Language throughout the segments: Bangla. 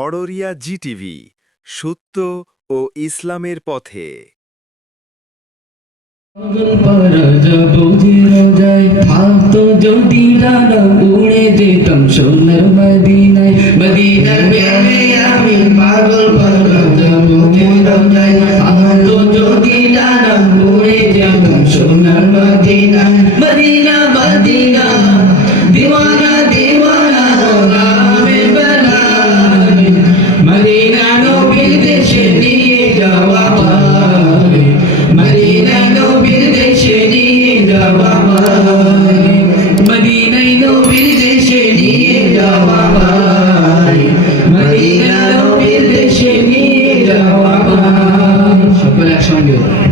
খড়রিয়া জিটিভি সত্য ও ইসলামের পথে। মদিনা মদিনা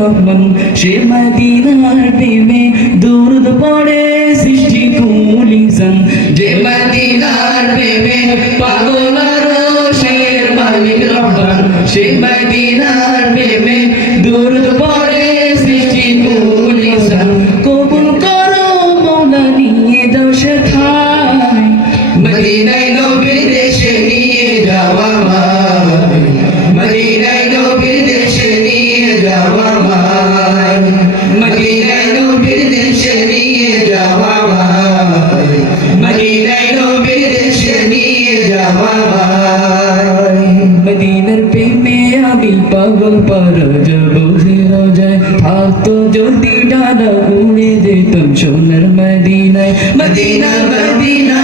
রহমান সে মদিনার প্রেমে দুরুদ পড়ে সৃষ্টি কুলিসান যে মদিনার প্রেমে পাগলার শের মালিক রহমান সে মদিনার প্রেমে দুরুদ পড়ে সৃষ্টি কুলিসান কবুল করো মৌলা নিয়ে সে থায় মদিনায় নবীর দেশে নিয়ে যাওয়া ভাই মদিনায় নবীর দেশে নিয়ে যাওয়া ভাই মদিনায় নবীর দেশে নিয়ে যাওয়া ভাই মদিনায় নবীর দেশে নিয়ে যাওয়া আমি পাগল পারা যাব যায় থাকতো যদি ডানা উড়ে যেতাম সোনার মদিনায়। Medina Medina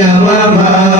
Yeah, mama.